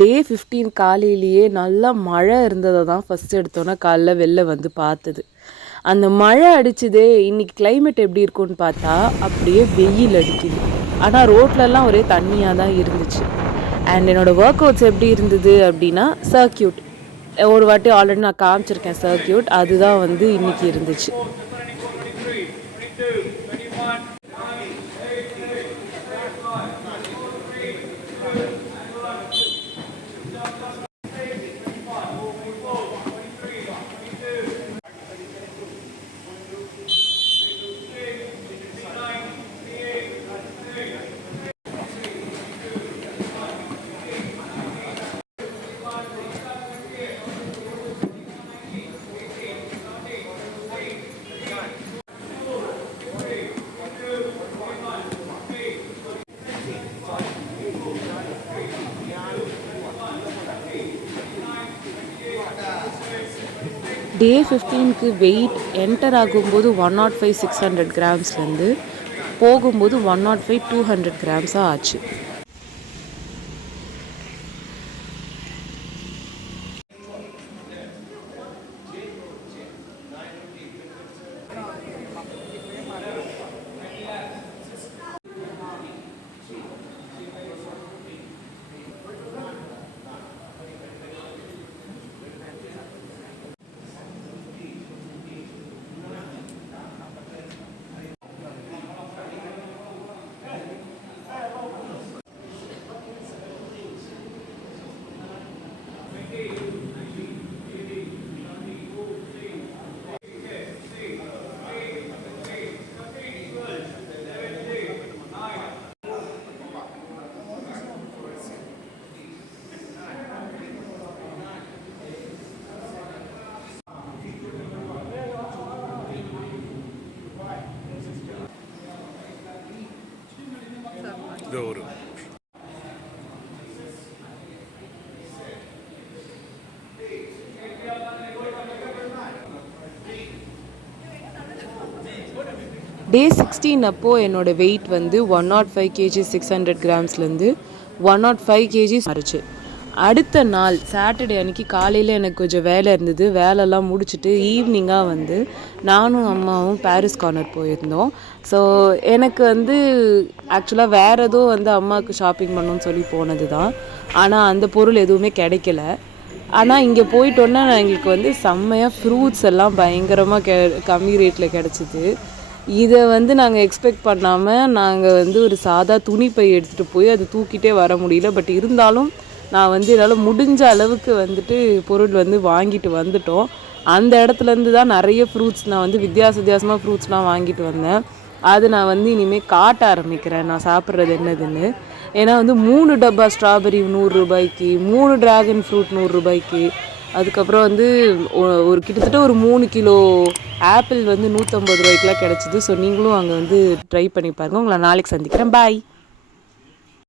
டே 15 காலையிலேயே நல்லா மழை இருந்ததை தான் ஃபஸ்ட்டு எடுத்தோன்னே காலைல வெளில வந்து பார்த்தது. அந்த மழை அடிச்சதே இன்னைக்கு கிளைமேட் எப்படி இருக்கும்னு பார்த்தா அப்படியே வெயில் அடிக்குது. ஆனால் ரோட்லலாம் ஒரே தண்ணியாக தான் இருந்துச்சு. அண்ட் என்னோடய ஒர்க் அவுட்ஸ் எப்படி இருந்தது அப்படின்னா சர்க்கியூட். ஒரு வாட்டி ஆல்ரெடி நான் காமிச்சிருக்கேன் சர்க்கியூட். அதுதான் வந்து இன்னைக்கு இருந்துச்சு. டே 15க்கு வெயிட் என்டர் ஆகும்போது 105 600 கிராம்ஸ்லேருந்து போகும்போது 105 200 கிராம்ஸாக ஆச்சு. Doğru. டே 16 அப்போது என்னோடய வெயிட் வந்து 105 kg 600 கிராம்ஸ்லேருந்து 105 kg மாறிச்சு. அடுத்த நாள் சாட்டர்டே அன்றைக்கி காலையில் எனக்கு கொஞ்சம் வேலை இருந்தது. வேலைலாம் முடிச்சுட்டு ஈவினிங்காக வந்து நானும் அம்மாவும் பாரிஸ் கார்னர் போயிருந்தோம். ஸோ எனக்கு வந்து ஆக்சுவலாக வேறு ஏதோ வந்து அம்மாவுக்கு ஷாப்பிங் பண்ணணும்னு சொல்லி போனது தான். ஆனால் அந்த பொருள் எதுவுமே கிடைக்கல. ஆனால் இங்கே போயிட்டோன்னா எங்களுக்கு வந்து செம்மையாக ஃப்ரூட்ஸ் எல்லாம் பயங்கரமாக கம்மி ரேட்டில் கிடச்சிது. இதை வந்து நாங்கள் எக்ஸ்பெக்ட் பண்ணாமல் நாங்கள் வந்து ஒரு சாதா துணிப்பை எடுத்துகிட்டு போய் அது தூக்கிட்டே வர முடியல. பட் இருந்தாலும் நான் வந்து என்னால் முடிஞ்ச அளவுக்கு வந்துட்டு பொருள் வந்து வாங்கிட்டு வந்துட்டோம். அந்த இடத்துலேருந்து தான் நிறைய ஃப்ரூட்ஸ் நான் வந்து வித்தியாசமாக ஃப்ரூட்ஸ்லாம் வாங்கிட்டு வந்தேன். அது நான் வந்து இனிமேல் காட்ட ஆரம்பிக்கிறேன் நான் சாப்பிட்றது என்னதுன்னு. ஏன்னா வந்து 3 டப்பா ஸ்ட்ராபெரி 100 ரூபாய்க்கு, 3 ட்ராகன் ஃப்ரூட் 100 ரூபாய்க்கு, அதுக்கப்புறம் வந்து ஒரு கிட்டத்தட்ட ஒரு 3 கிலோ ஆப்பிள் வந்து 150 ரூபாய்க்குலாம் கிடச்சிது. ஸோ நீங்களும் அங்கே வந்து ட்ரை பண்ணி பாருங்கள். உங்களை நாளைக்கு சந்திக்கிறேன். பாய்.